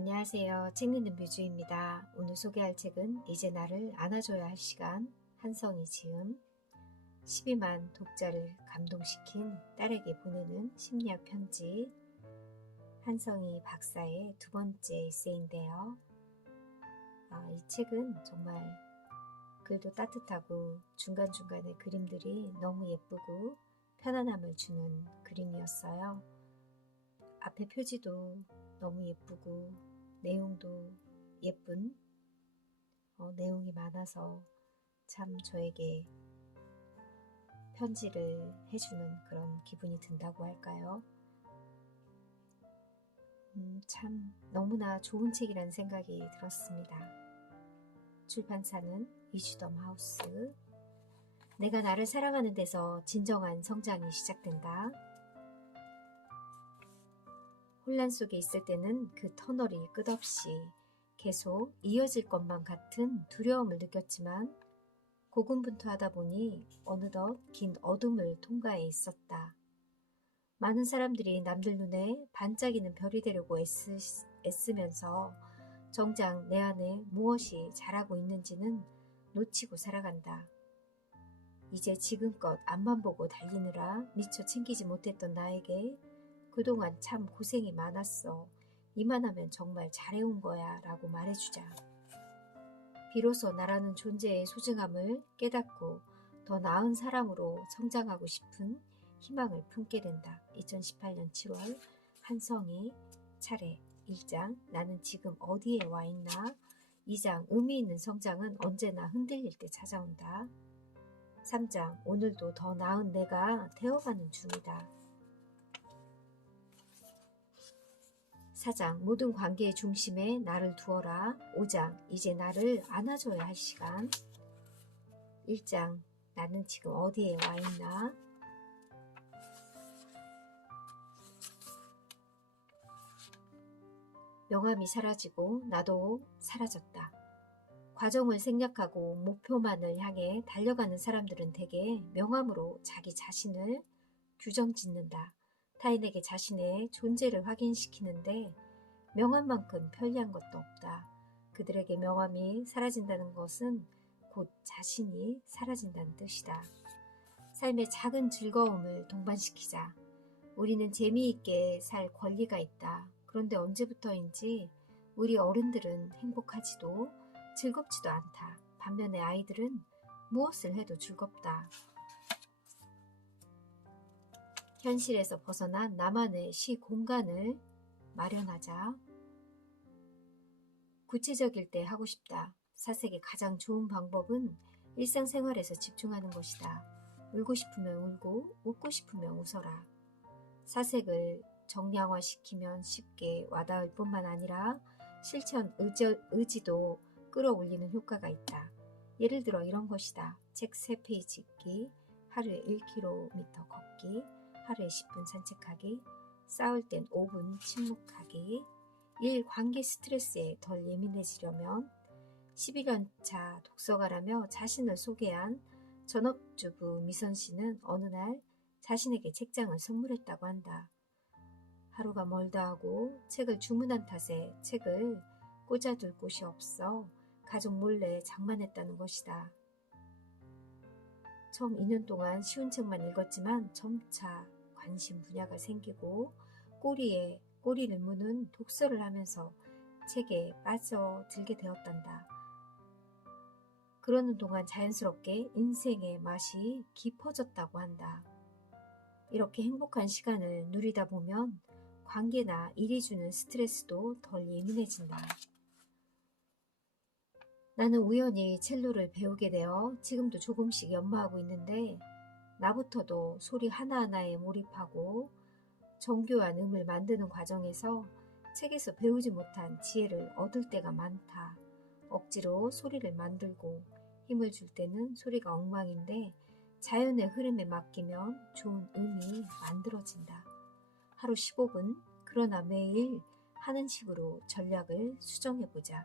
안녕하세요. 책 읽는 뮤즈입니다. 오늘 소개할 책은 이제 나를 안아줘야 할 시간, 한성이 지음, 12만 독자를 감동시킨 딸에게 보내는 심리학 편지, 한성이 박사의 두 번째 에세이인데요. 이 책은 정말 글도 따뜻하고 중간중간에 그림들이 너무 예쁘고 편안함을 주는 그림이었어요. 앞에 표지도 너무 예쁘고 내용도 예쁜 내용이 많아서 참 저에게 편지를 해주는 그런 기분이 든다고 할까요? 참 너무나 좋은 책이라는 생각이 들었습니다. 출판사는 위즈덤 하우스. 내가 나를 사랑하는 데서 진정한 성장이 시작된다. 혼란 속에 있을 때는 그 터널이 끝없이 계속 이어질 것만 같은 두려움을 느꼈지만 고군분투하다 보니 어느덧 긴 어둠을 통과해 있었다. 많은 사람들이 남들 눈에 반짝이는 별이 되려고 애쓰면서 정작 내 안에 무엇이 자라고 있는지는 놓치고 살아간다. 이제 지금껏 앞만 보고 달리느라 미처 챙기지 못했던 나에게 그동안 참 고생이 많았어. 이만하면 정말 잘해온 거야 라고 말해주자. 비로소 나라는 존재의 소중함을 깨닫고 더 나은 사람으로 성장하고 싶은 희망을 품게 된다. 2018년 7월 한성이 차례 1장 나는 지금 어디에 와 있나 2장 의미 있는 성장은 언제나 흔들릴 때 찾아온다. 3장 오늘도 더 나은 내가 되어가는 중이다. 4장 모든 관계의 중심에 나를 두어라. 5장 이제 나를 안아줘야 할 시간. 1장 나는 지금 어디에 와 있나. 명함이 사라지고 나도 사라졌다. 과정을 생략하고 목표만을 향해 달려가는 사람들은 대개 명함으로 자기 자신을 규정짓는다. 타인에게 자신의 존재를 확인시키는데 명함만큼 편리한 것도 없다. 그들에게 명함이 사라진다는 것은 곧 자신이 사라진다는 뜻이다. 삶의 작은 즐거움을 동반시키자. 우리는 재미있게 살 권리가 있다. 그런데 언제부터인지 우리 어른들은 행복하지도 즐겁지도 않다. 반면에 아이들은 무엇을 해도 즐겁다. 현실에서 벗어난 나만의 시 공간을 마련하자. 구체적일 때 하고 싶다. 사색의 가장 좋은 방법은 일상생활에서 집중하는 것이다. 울고 싶으면 울고 웃고 싶으면 웃어라. 사색을 정량화시키면 쉽게 와닿을 뿐만 아니라 실천 의지도 끌어올리는 효과가 있다. 예를 들어 이런 것이다. 책 3페이지 읽기, 하루에 1km 걷기, 하루에 10분 산책하기, 싸울 땐 5분 침묵하기, 일 관계 스트레스에 덜 예민해지려면 11년차 독서가라며 자신을 소개한 전업주부 미선 씨는 어느 날 자신에게 책장을 선물했다고 한다. 하루가 멀다 하고 책을 주문한 탓에 책을 꽂아둘 곳이 없어 가족 몰래 장만했다는 것이다. 처음 2년 동안 쉬운 책만 읽었지만 점차 관심 분야가 생기고 꼬리를 무는 독서를 하면서 책에 빠져들게 되었단다. 그러는 동안 자연스럽게 인생의 맛이 깊어졌다고 한다. 이렇게 행복한 시간을 누리다 보면 관계나 일이 주는 스트레스도 덜 예민해진다. 나는 우연히 첼로를 배우게 되어 지금도 조금씩 연마하고 있는데 나부터도 소리 하나하나에 몰입하고 정교한 음을 만드는 과정에서 책에서 배우지 못한 지혜를 얻을 때가 많다. 억지로 소리를 만들고 힘을 줄 때는 소리가 엉망인데 자연의 흐름에 맡기면 좋은 음이 만들어진다. 하루 15분, 그러나 매일 하는 식으로 전략을 수정해보자.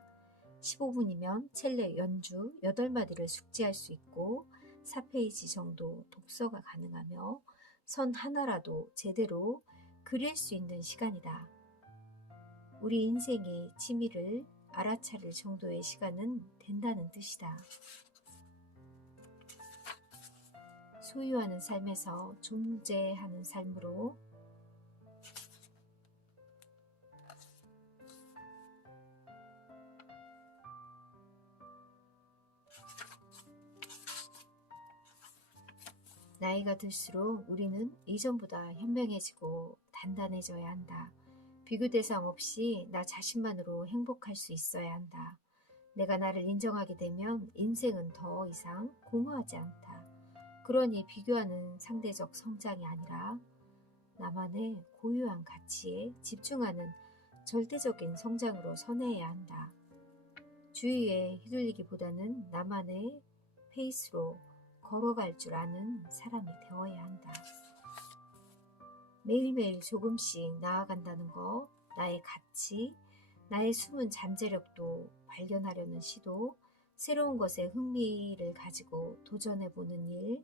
15분이면 첼로 연주 8마디를 숙지할 수 있고 4페이지 정도 독서가 가능하며 선 하나라도 제대로 그릴 수 있는 시간이다. 우리 인생의 취미를 알아차릴 정도의 시간은 된다는 뜻이다. 소유하는 삶에서 존재하는 삶으로 나이가 들수록 우리는 이전보다 현명해지고 단단해져야 한다. 비교 대상 없이 나 자신만으로 행복할 수 있어야 한다. 내가 나를 인정하게 되면 인생은 더 이상 공허하지 않다. 그러니 비교하는 상대적 성장이 아니라 나만의 고유한 가치에 집중하는 절대적인 성장으로 선회해야 한다. 주위에 휘둘리기보다는 나만의 페이스로 걸어갈 줄 아는 사람이 되어야 한다. 매일매일 조금씩 나아간다는 것, 나의 가치, 나의 숨은 잠재력도 발견하려는 시도, 새로운 것에 흥미를 가지고 도전해보는 일,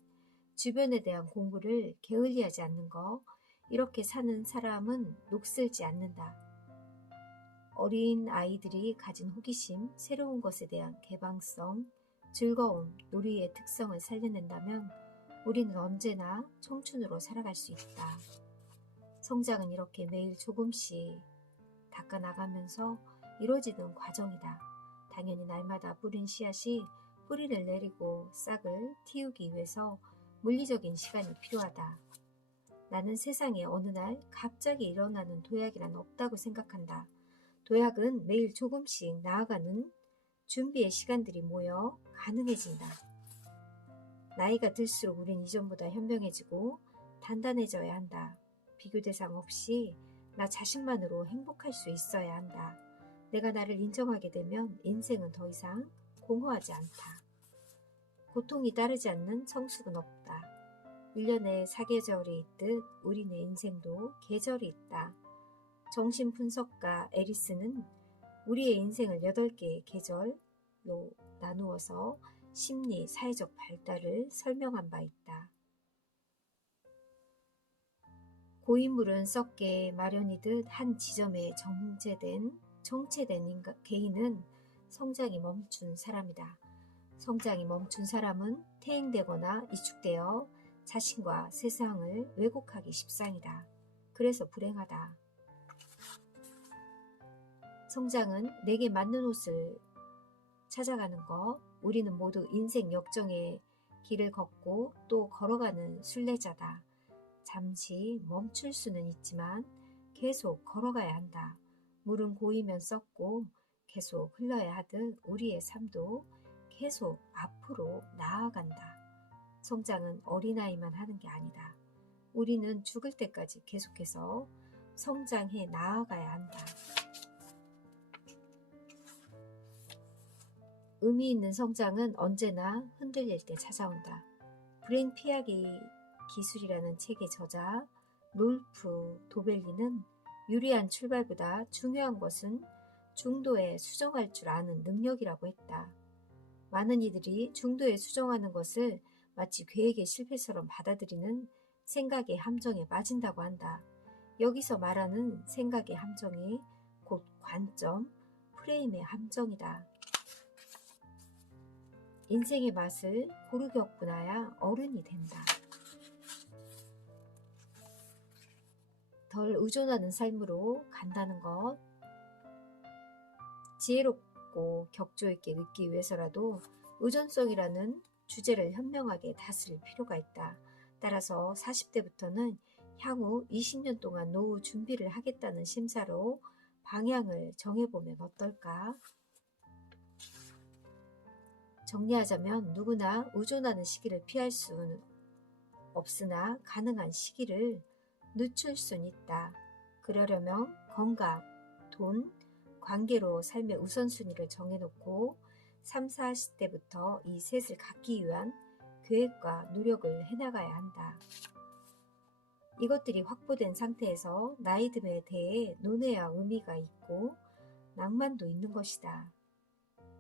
주변에 대한 공부를 게을리하지 않는 것, 이렇게 사는 사람은 녹슬지 않는다. 어린 아이들이 가진 호기심, 새로운 것에 대한 개방성, 즐거움, 놀이의 특성을 살려낸다면 우리는 언제나 청춘으로 살아갈 수 있다. 성장은 이렇게 매일 조금씩 닦아나가면서 이루어지는 과정이다. 당연히 날마다 뿌린 씨앗이 뿌리를 내리고 싹을 틔우기 위해서 물리적인 시간이 필요하다. 나는 세상에 어느 날 갑자기 일어나는 도약이란 없다고 생각한다. 도약은 매일 조금씩 나아가는 준비의 시간들이 모여 가능해진다. 나이가 들수록 우린 이전보다 현명해지고 단단해져야 한다. 비교 대상 없이 나 자신만으로 행복할 수 있어야 한다. 내가 나를 인정하게 되면 인생은 더 이상 공허하지 않다. 고통이 따르지 않는 성숙은 없다. 1년에 4계절이 있듯 우리네 인생도 계절이 있다. 정신분석가 에리스는 우리의 인생을 8개의 계절로 나누어서 심리, 사회적 발달을 설명한 바 있다. 고인물은 썩게 마련이듯 한 지점에 정체된 개인은 성장이 멈춘 사람이다. 성장이 멈춘 사람은 퇴행되거나 이축되어 자신과 세상을 왜곡하기 십상이다. 그래서 불행하다. 성장은 내게 맞는 옷을 찾아가는 것. 우리는 모두 인생 역정의 길을 걷고 또 걸어가는 순례자다. 잠시 멈출 수는 있지만 계속 걸어가야 한다. 물은 고이면 썩고 계속 흘러야 하듯 우리의 삶도 계속 앞으로 나아간다. 성장은 어린아이만 하는 게 아니다. 우리는 죽을 때까지 계속해서 성장해 나아가야 한다. 의미 있는 성장은 언제나 흔들릴 때 찾아온다. 불행 피하기 기술이라는 책의 저자 롤프 도벨리는 유리한 출발보다 중요한 것은 중도에 수정할 줄 아는 능력이라고 했다. 많은 이들이 중도에 수정하는 것을 마치 계획의 실패처럼 받아들이는 생각의 함정에 빠진다고 한다. 여기서 말하는 생각의 함정이 곧 관점, 프레임의 함정이다. 인생의 맛을 고르게 겪어야 어른이 된다. 덜 의존하는 삶으로 간다는 것, 지혜롭고 격조 있게 늦기 위해서라도 의존성이라는 주제를 현명하게 다스릴 필요가 있다. 따라서 40대부터는 향후 20년 동안 노후 준비를 하겠다는 심사로 방향을 정해보면 어떨까? 정리하자면 누구나 의존하는 시기를 피할 수는 없으나 가능한 시기를 늦출 수는 있다. 그러려면 건강, 돈, 관계로 삶의 우선순위를 정해놓고 3, 40대부터 이 셋을 갖기 위한 계획과 노력을 해나가야 한다. 이것들이 확보된 상태에서 나이듦에 대해 논해야 의미가 있고 낭만도 있는 것이다.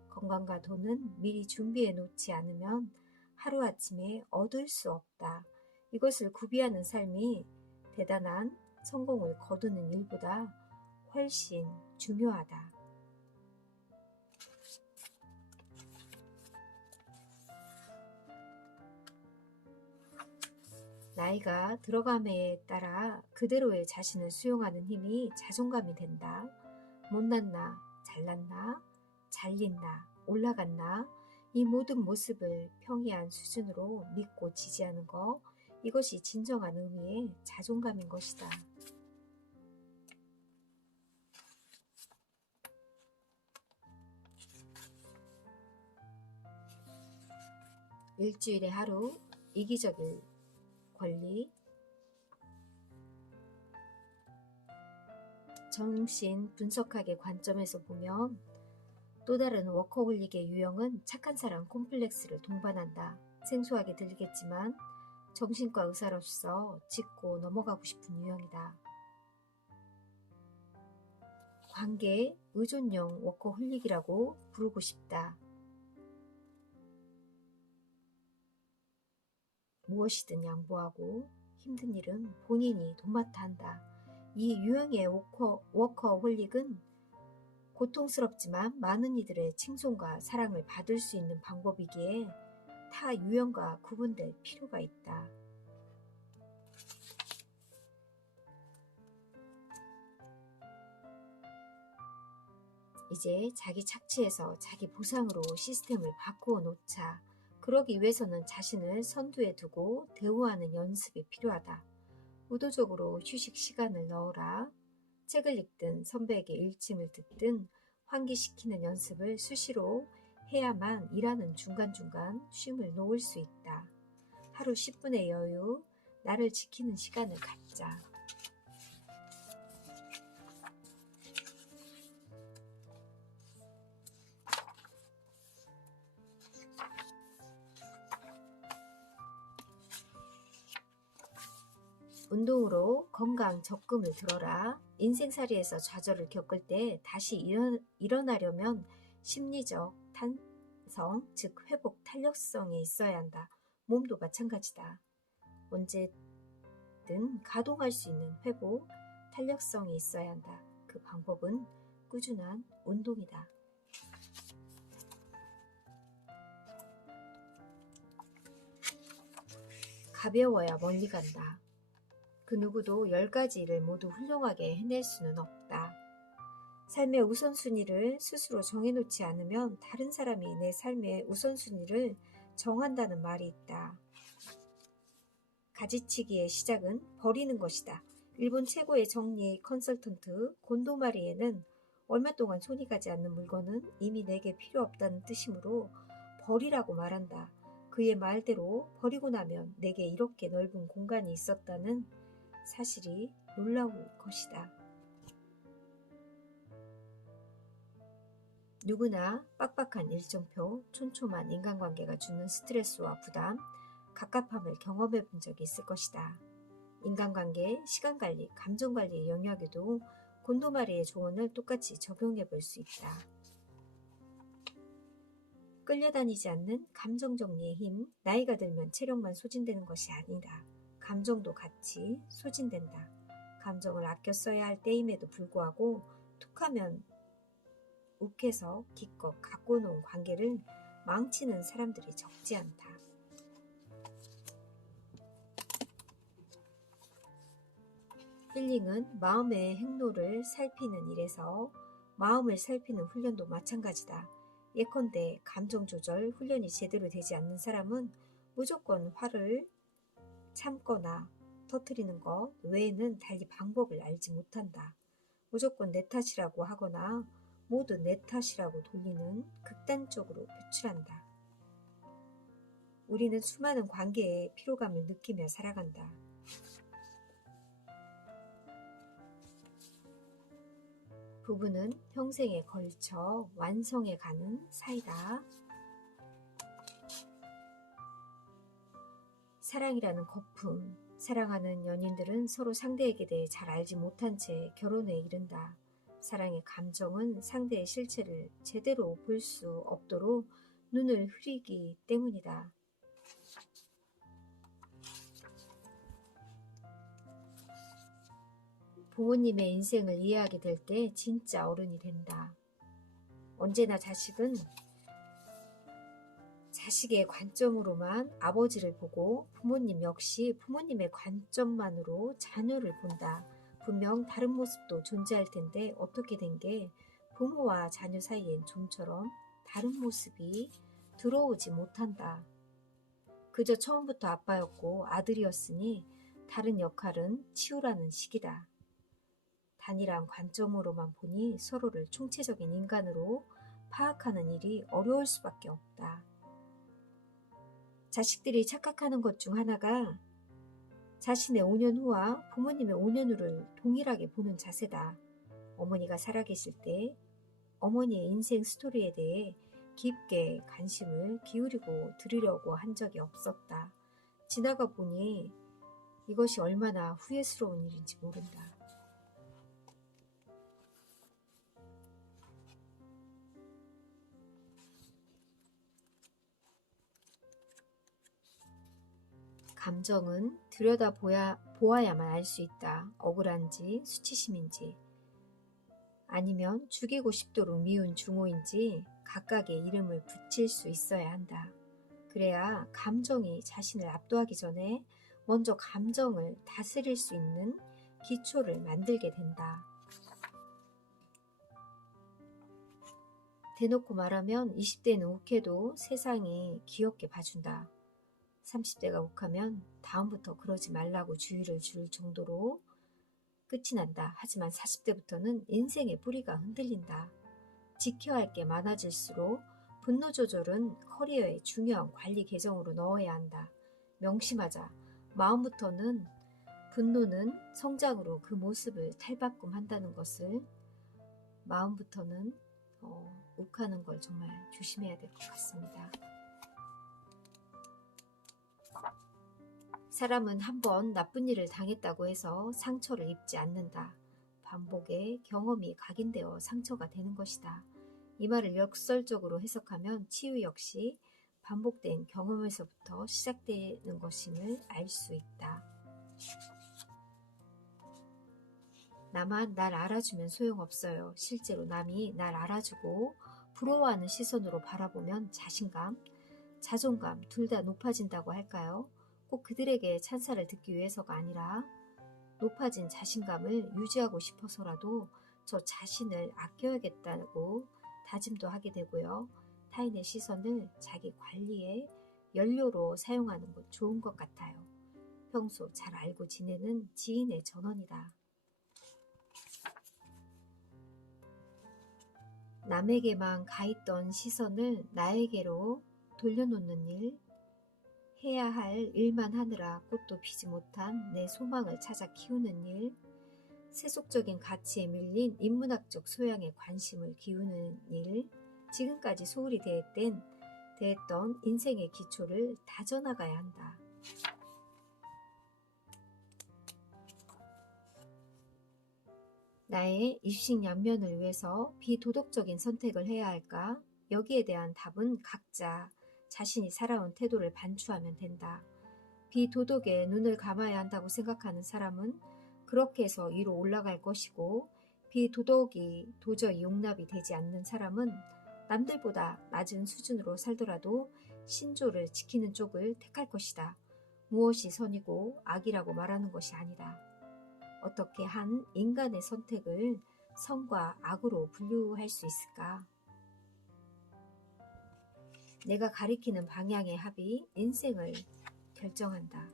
건강과 돈은 미리 준비해 놓지 않으면 하루아침에 얻을 수 없다. 이것을 구비하는 삶이 대단한 성공을 거두는 일보다 훨씬 중요하다. 나이가 들어감에 따라 그대로의 자신을 수용하는 힘이 자존감이 된다. 못났나, 잘났나, 잘린나, 올라갔나, 이 모든 모습을 평이한 수준으로 믿고 지지하는 것, 이것이 진정한 의미의 자존감인 것이다. 일주일에 하루, 이기적일 권리. 정신 분석학의 관점에서 보면 또 다른 워커홀릭의 유형은 착한 사람 콤플렉스를 동반한다. 생소하게 들리겠지만 정신과 의사로서 짚고 넘어가고 싶은 유형이다. 관계 의존형 워커홀릭이라고 부르고 싶다. 무엇이든 양보하고 힘든 일은 본인이 도맡아 한다. 이 유형의 워커홀릭은 고통스럽지만 많은 이들의 칭송과 사랑을 받을 수 있는 방법이기에 타 유형과 구분될 필요가 있다. 이제 자기 착취에서 자기 보상으로 시스템을 바꾸어 놓자. 그러기 위해서는 자신을 선두에 두고 대우하는 연습이 필요하다. 의도적으로 휴식 시간을 넣어라. 책을 읽든 선배에게 일침을 듣든 환기시키는 연습을 수시로 해야만 일하는 중간중간 쉼을 놓을 수 있다. 하루 10분의 여유, 나를 지키는 시간을 갖자. 운동으로 건강 적금을 들어라. 인생살이에서 좌절을 겪을 때 다시 일어나려면 심리적 탄성, 즉 회복 탄력성이 있어야 한다. 몸도 마찬가지다. 언제든 가동할 수 있는 회복 탄력성이 있어야 한다. 그 방법은 꾸준한 운동이다. 가벼워야 멀리 간다. 그 누구도 10가지 일을 모두 훌륭하게 해낼 수는 없다. 삶의 우선순위를 스스로 정해놓지 않으면 다른 사람이 내 삶의 우선순위를 정한다는 말이 있다. 가지치기의 시작은 버리는 것이다. 일본 최고의 정리 컨설턴트 곤도마리에는 얼마 동안 손이 가지 않는 물건은 이미 내게 필요 없다는 뜻이므로 버리라고 말한다. 그의 말대로 버리고 나면 내게 이렇게 넓은 공간이 있었다는 사실이 놀라울 것이다. 누구나 빡빡한 일정표, 촘촘한 인간관계가 주는 스트레스와 부담, 갑갑함을 경험해 본 적이 있을 것이다. 인간관계, 시간관리, 감정관리의 영역에도 곤도마리의 조언을 똑같이 적용해 볼 수 있다. 끌려다니지 않는 감정정리의 힘, 나이가 들면 체력만 소진되는 것이 아니다. 감정도 같이 소진된다. 감정을 아껴 써야 할 때임에도 불구하고 툭하면 욱해서 기껏 갖고 놓은 관계를 망치는 사람들이 적지 않다. 힐링은 마음의 행로를 살피는 일에서 마음을 살피는 훈련도 마찬가지다. 예컨대 감정 조절 훈련이 제대로 되지 않는 사람은 무조건 화를 참거나 터뜨리는 것 외에는 달리 방법을 알지 못한다. 무조건 내 탓이라고 하거나 모두 내 탓이라고 돌리는 극단적으로 표출한다. 우리는 수많은 관계에 피로감을 느끼며 살아간다. 부부는 평생에 걸쳐 완성해 가는 사이다. 사랑이라는 거품, 사랑하는 연인들은 서로 상대에게 대해 잘 알지 못한 채 결혼에 이른다. 사랑의 감정은 상대의 실체를 제대로 볼 수 없도록 눈을 흐리기 때문이다. 부모님의 인생을 이해하게 될 때 진짜 어른이 된다. 언제나 자식은 자식의 관점으로만 아버지를 보고 부모님 역시 부모님의 관점만으로 자녀를 본다. 분명 다른 모습도 존재할 텐데 어떻게 된 게 부모와 자녀 사이엔 좀처럼 다른 모습이 들어오지 못한다. 그저 처음부터 아빠였고 아들이었으니 다른 역할은 치우라는 식이다. 단일한 관점으로만 보니 서로를 총체적인 인간으로 파악하는 일이 어려울 수밖에 없다. 자식들이 착각하는 것 중 하나가 자신의 5년 후와 부모님의 5년 후를 동일하게 보는 자세다. 어머니가 살아계실 때 어머니의 인생 스토리에 대해 깊게 관심을 기울이고 들으려고 한 적이 없었다. 지나가 보니 이것이 얼마나 후회스러운 일인지 모른다. 감정은 보아야만 알 수 있다. 억울한지 수치심인지 아니면 죽이고 싶도록 미운 중호인지 각각의 이름을 붙일 수 있어야 한다. 그래야 감정이 자신을 압도하기 전에 먼저 감정을 다스릴 수 있는 기초를 만들게 된다. 대놓고 말하면 20대는 욱해도 세상이 귀엽게 봐준다. 30대가 욱하면 다음부터 그러지 말라고 주의를 줄 정도로 끝이 난다. 하지만 40대부터는 인생의 뿌리가 흔들린다. 지켜야 할 게 많아질수록 분노 조절은 커리어의 중요한 관리 계정으로 넣어야 한다. 명심하자. 마음부터는 분노는 성장으로 그 모습을 탈바꿈한다는 것을 마음부터는 욱하는 걸 정말 조심해야 될 것 같습니다. 사람은 한번 나쁜 일을 당했다고 해서 상처를 입지 않는다. 반복의 경험이 각인되어 상처가 되는 것이다. 이 말을 역설적으로 해석하면 치유 역시 반복된 경험에서부터 시작되는 것임을 알 수 있다. 나만 날 알아주면 소용없어요. 실제로 남이 날 알아주고 부러워하는 시선으로 바라보면 자신감, 자존감 둘 다 높아진다고 할까요? 꼭 그들에게 찬사를 듣기 위해서가 아니라 높아진 자신감을 유지하고 싶어서라도 저 자신을 아껴야겠다고 다짐도 하게 되고요. 타인의 시선을 자기 관리의 연료로 사용하는 것 좋은 것 같아요. 평소 잘 알고 지내는 지인의 전원이다. 남에게만 가있던 시선을 나에게로 돌려놓는 일, 해야 할 일만 하느라 꽃도 피지 못한 내 소망을 찾아 키우는 일, 세속적인 가치에 밀린 인문학적 소양에 관심을 기우는 일, 지금까지 소홀히 대했던 인생의 기초를 다져나가야 한다. 나의 입식양면을 위해서 비도덕적인 선택을 해야 할까? 여기에 대한 답은 각자 자신이 살아온 태도를 반추하면 된다. 비도덕에 눈을 감아야 한다고 생각하는 사람은 그렇게 해서 위로 올라갈 것이고, 비도덕이 도저히 용납이 되지 않는 사람은 남들보다 낮은 수준으로 살더라도 신조를 지키는 쪽을 택할 것이다. 무엇이 선이고 악이라고 말하는 것이 아니다. 어떻게 한 인간의 선택을 선과 악으로 분류할 수 있을까? 내가 가리키는 방향의 합이 인생을 결정한다.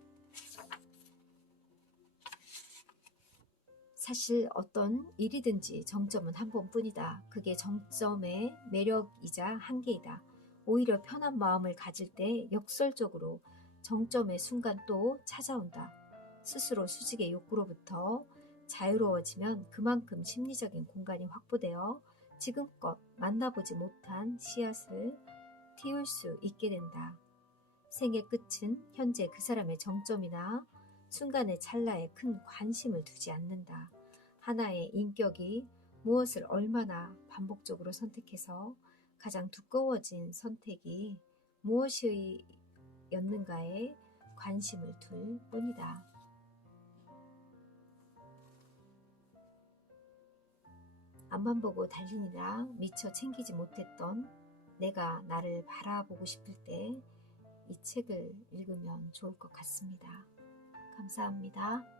사실 어떤 일이든지 정점은 한 번뿐이다. 그게 정점의 매력이자 한계이다. 오히려 편한 마음을 가질 때 역설적으로 정점의 순간 또 찾아온다. 스스로 수직의 욕구로부터 자유로워지면 그만큼 심리적인 공간이 확보되어 지금껏 만나보지 못한 씨앗을 틔울 수 있게 된다. 생의 끝은 현재 그 사람의 정점이나 순간의 찰나에 큰 관심을 두지 않는다. 하나의 인격이 무엇을 얼마나 반복적으로 선택해서 가장 두꺼워진 선택이 무엇이었는가에 관심을 둘 뿐이다. 앞만 보고 달리느라 미처 챙기지 못했던 내가 나를 바라보고 싶을 때 이 책을 읽으면 좋을 것 같습니다. 감사합니다.